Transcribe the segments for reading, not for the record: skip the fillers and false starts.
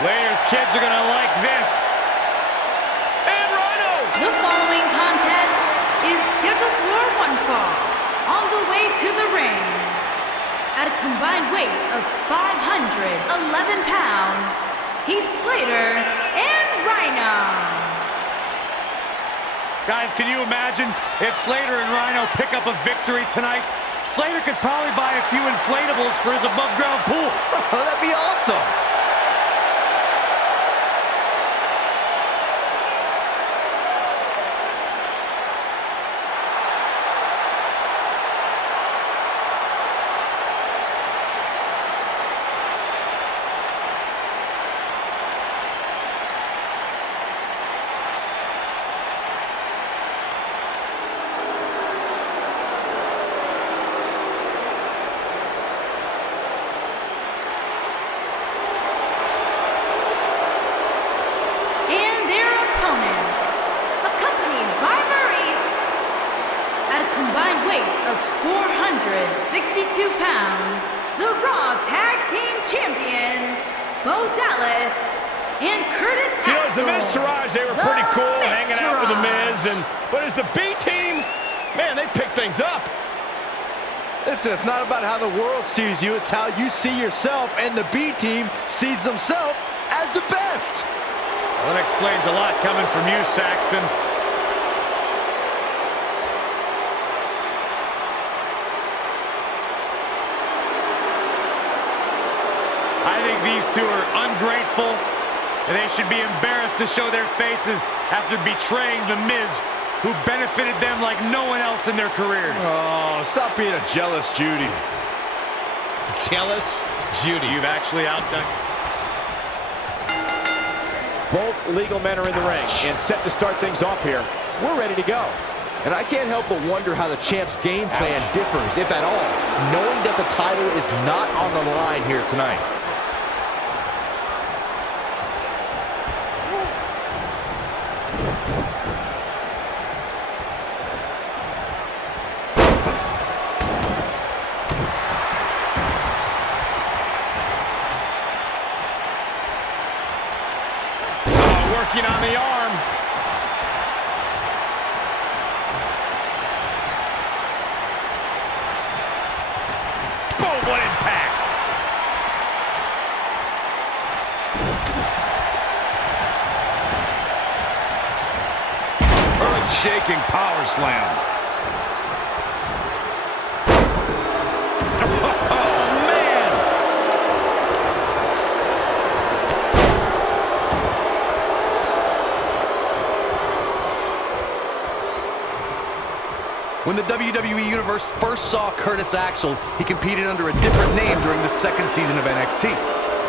Slater's kids are gonna like this. And Rhino! The following contest is scheduled for one fall. On the way to the ring, at a combined weight of 511 pounds, Heath Slater and Rhino. Guys, can you imagine if Slater and Rhino pick up a victory tonight? Slater could probably buy a few inflatables for his above-ground pool. That'd be awesome. Combined weight of 462 pounds, the Raw Tag Team Champions, Bo Dallas and Curtis Axel. You know, as the Miz Taraj, they were pretty cool hanging out with the Miz, but as the B Team, man, they pick things up. Listen, it's not about how the world sees you, it's how you see yourself, and the B Team sees themselves as the best. Well, that explains a lot coming from you, Saxton. I think these two are ungrateful, and they should be embarrassed to show their faces after betraying The Miz, who benefited them like no one else in their careers. Oh, stop being a jealous Judy. Jealous Judy. You've actually outdone. Both legal men are in the ring and set to start things off here. We're ready to go. And I can't help but wonder how the champ's game plan differs, if at all, knowing that the title is not on the line here tonight. Working on the arm. Boom, what impact. Earth-shaking power slam. When the WWE Universe first saw Curtis Axel, he competed under a different name during the second season of NXT.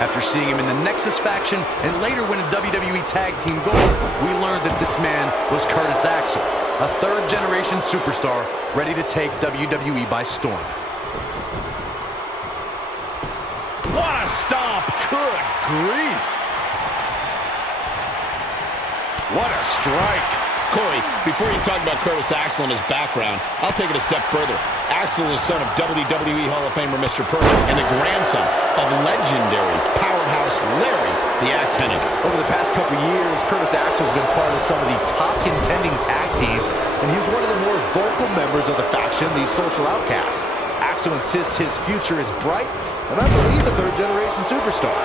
After seeing him in the Nexus faction and later winning WWE Tag Team Gold, we learned that this man was Curtis Axel, a third-generation superstar ready to take WWE by storm. What a stomp! Good grief! What a strike! Corey, before you talk about Curtis Axel and his background, I'll take it a step further. Axel is the son of WWE Hall of Famer Mr. Perfect and the grandson of legendary powerhouse Larry the Axe Hennig. Over the past couple years, Curtis Axel has been part of some of the top contending tag teams, and he was one of the more vocal members of the faction, the Social Outcasts. Axel insists his future is bright, and I believe the third-generation superstar.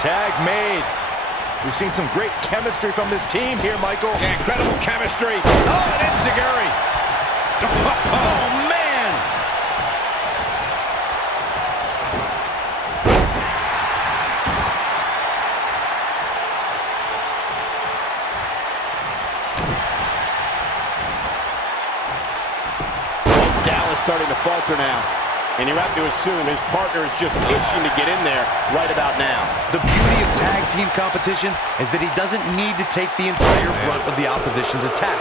Tag made. We've seen some great chemistry from this team here, Michael. Yeah, incredible chemistry. Oh, and Enziguri. Oh, man. Dallas starting to falter now. And you have to assume his partner is just itching to get in there right about now. The beauty of tag team competition is that he doesn't need to take the entire brunt of the opposition's attack.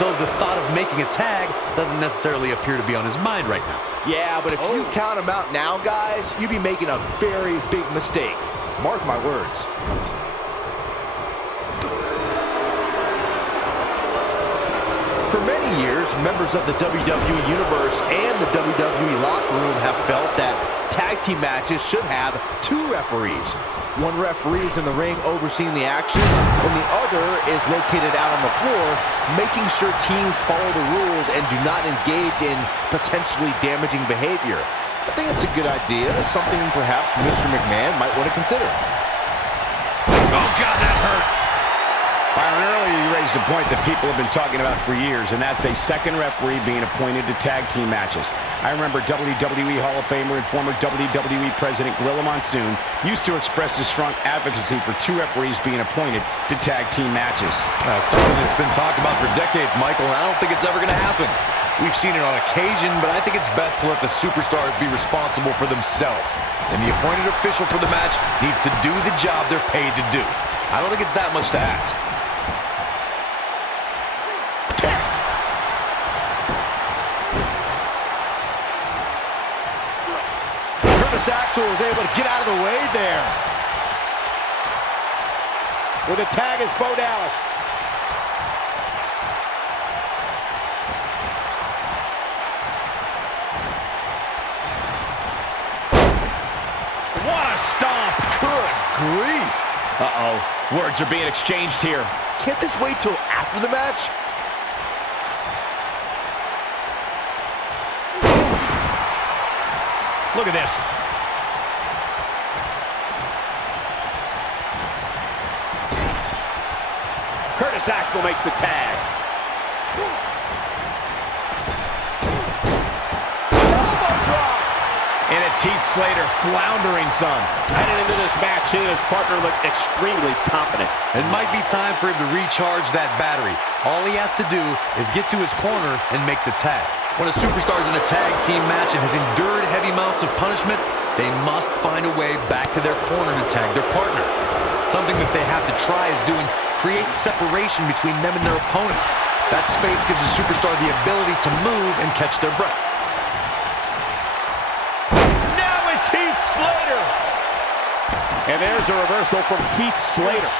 Though the thought of making a tag doesn't necessarily appear to be on his mind right now. Yeah, but if you count him out now, guys, you'd be making a very big mistake. Mark my words. For many years, members of the WWE Universe and the WWE locker room have felt that tag team matches should have 2 referees. One referee is in the ring overseeing the action, and the other is located out on the floor, making sure teams follow the rules and do not engage in potentially damaging behavior. I think it's a good idea, something perhaps Mr. McMahon might want to consider. Oh, God, that hurt. Byron, earlier you raised a point that people have been talking about for years, and that's a second referee being appointed to tag team matches. I remember WWE Hall of Famer and former WWE President Gorilla Monsoon used to express his strong advocacy for 2 referees being appointed to tag team matches. It's something that's been talked about for decades, Michael, and I don't think it's ever going to happen. We've seen it on occasion, but I think it's best to let the superstars be responsible for themselves. And the appointed official for the match needs to do the job they're paid to do. I don't think it's that much to ask. Axel was able to get out of the way there. With a tag is Bo Dallas. What a stomp. Good grief. Uh-oh. Words are being exchanged here. Can't this wait till after the match? Look at this. Curtis Axel makes the tag. Elbow drop. And it's Heath Slater floundering some. Heading into this match, he and his partner look extremely confident. It might be time for him to recharge that battery. All he has to do is get to his corner and make the tag. When a superstar is in a tag team match and has endured heavy amounts of punishment, they must find a way back to their corner to tag their partner. Something that they have to try is doing create separation between them and their opponent. That space gives a superstar the ability to move and catch their breath. Now it's Heath Slater. And there's a reversal from Heath Slater.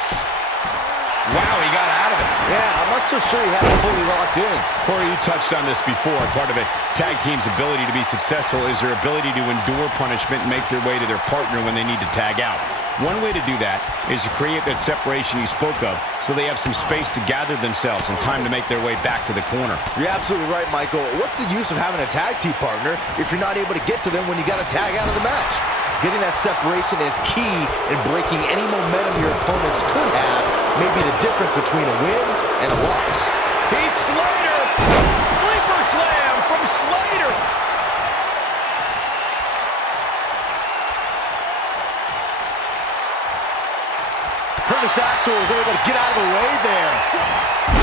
Wow, he got out of it. Yeah, I'm not so sure he had it fully locked in. Corey, you touched on this before. Part of a tag team's ability to be successful is their ability to endure punishment and make their way to their partner when they need to tag out. One way to do that is to create that separation you spoke of so they have some space to gather themselves and time to make their way back to the corner. You're absolutely right, Michael. What's the use of having a tag team partner if you're not able to get to them when you got to tag out of the match? Getting that separation is key in breaking any momentum your opponents could have, maybe the difference between a win and a loss. Heath Slater, a sleeper slam from Slater. Curtis Axel was able to get out of the way there.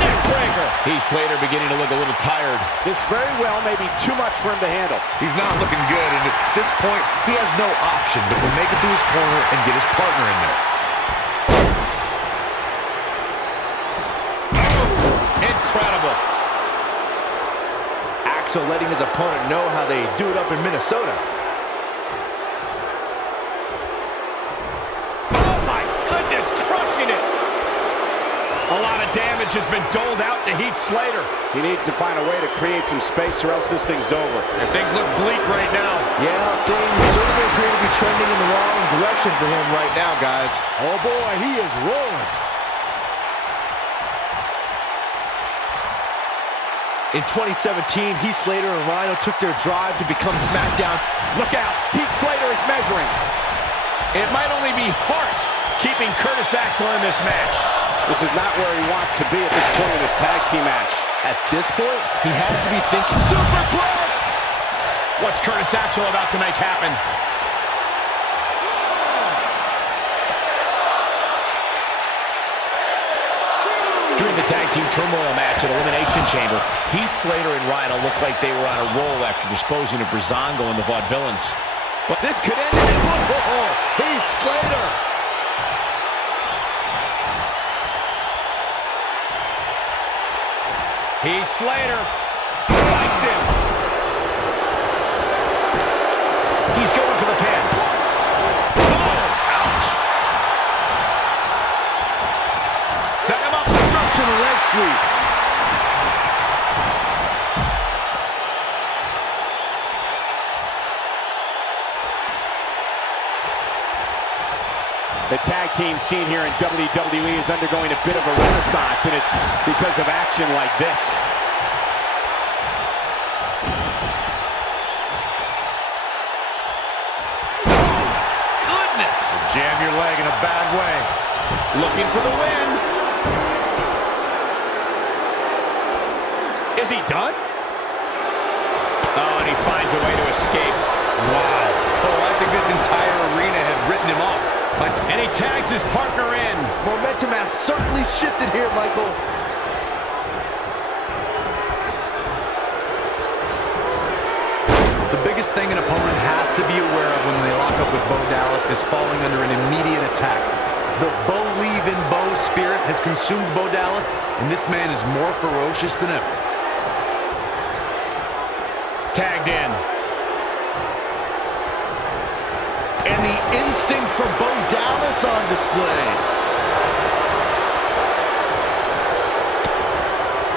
Neckbreaker. Heath Slater beginning to look a little tired. This very well may be too much for him to handle. He's not looking good, and at this point, he has no option but to make it to his corner and get his partner in there. Incredible. Axel letting his opponent know how they do it up in Minnesota. Oh my goodness, crushing it. A lot of damage has been doled out to Heath Slater. He needs to find a way to create some space or else this thing's over. And things look bleak right now. Yeah, things certainly appear to be trending in the wrong direction for him right now, guys. Oh boy, he is rolling. In 2017, Heath Slater and Rhino took their drive to become SmackDown. Look out, Heath Slater is measuring. It might only be heart keeping Curtis Axel in this match. This is not where he wants to be at this point in this tag team match. At this point, he has to be thinking superplex. What's Curtis Axel about to make happen? During the tag team turmoil match at Elimination Chamber, Heath Slater and Rhino looked like they were on a roll after disposing of Breezango and the Vaudevillains. But this could end in Heath Slater. Heath Slater strikes him. He's going for the pin. Oh, ouch. Set him up. Russian leg sweep. tag team scene here in WWE is undergoing a bit of a renaissance, and it's because of action like this. Goodness! Jam your leg in a bad way. Looking for the win. Is he done? Oh, and he finds a way to escape. Wow. Cole, I think this entire arena had written him off. And he tags his partner in. Momentum has certainly shifted here, Michael. The biggest thing an opponent has to be aware of when they lock up with Bo Dallas is falling under an immediate attack. The Bo-leave-in-Bo spirit has consumed Bo Dallas, and this man is more ferocious than ever. Tagged in. And the instinct for Bo Dallas on display.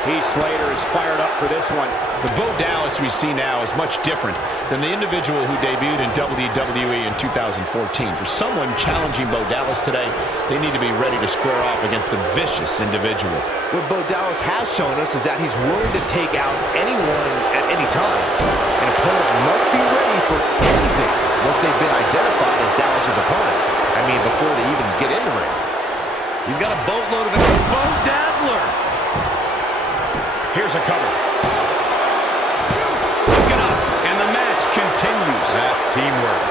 Heath Slater is fired up for this one. The Bo Dallas we see now is much different than the individual who debuted in WWE in 2014. For someone challenging Bo Dallas today, they need to be ready to square off against a vicious individual. What Bo Dallas has shown us is that he's willing to take out anyone at any time. An opponent must be ready for anything once they've been identified as Dallas's opponent. I mean, before they even get in the ring. He's got a boatload of it. Bo Dazzler! Here's a cover. Broken up, and the match continues. That's teamwork.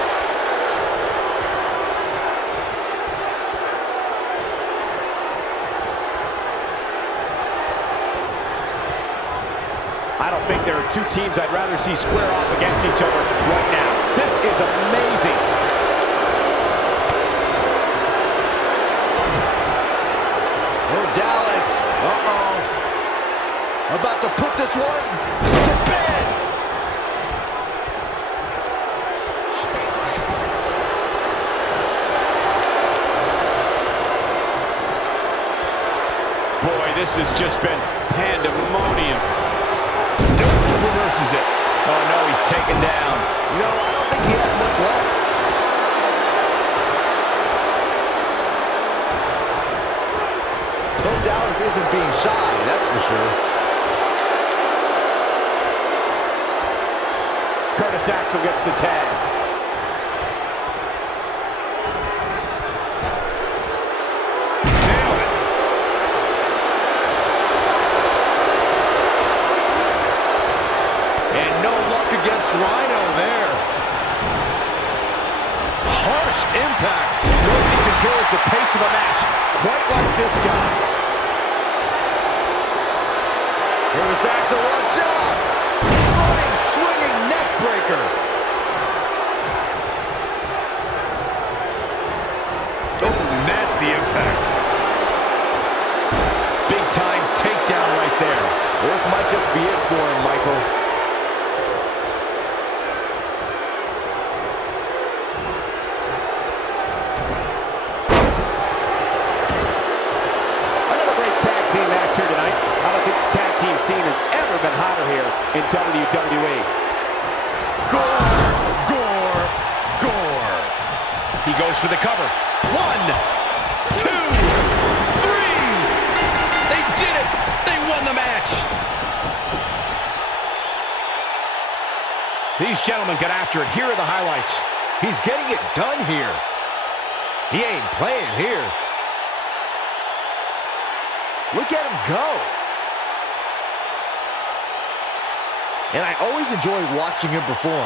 I don't think there are two teams I'd rather see square off against each other right now. This is amazing. Oh, Dallas. Uh-oh. About to put this one to bed. Boy, this has just been pandemonium. Nope, reverses it. Oh, no, he's taken down. No, I don't think he has much left. Bo Dallas isn't being shy, that's for sure. Curtis Axel gets the tag. Nailed it. And no luck against Rhino there. Harsh impact. Nobody controls the pace of a match quite like this guy. Curtis Axel, watch out! Running, swinging neck breaker. Oh, nasty impact. Big time takedown right there. This might just be it for him, Michael. Another great tag team match here tonight. I don't think the tag team scene has ever been hotter here in WWE. Gore, gore, gore. He goes for the cover. 1, 2, 3. They did it. They won the match. These gentlemen get after it. Here are the highlights. He's getting it done here. He ain't playing here. Look at him go. And I always enjoy watching him perform.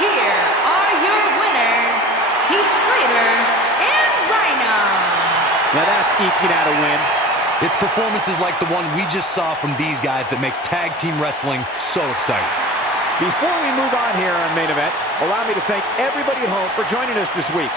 Here are your winners, Heath Slater and Rhino. Now that's eking out a win. It's performances like the one we just saw from these guys that makes tag team wrestling so exciting. Before we move on here on Main Event, allow me to thank everybody at home for joining us this week.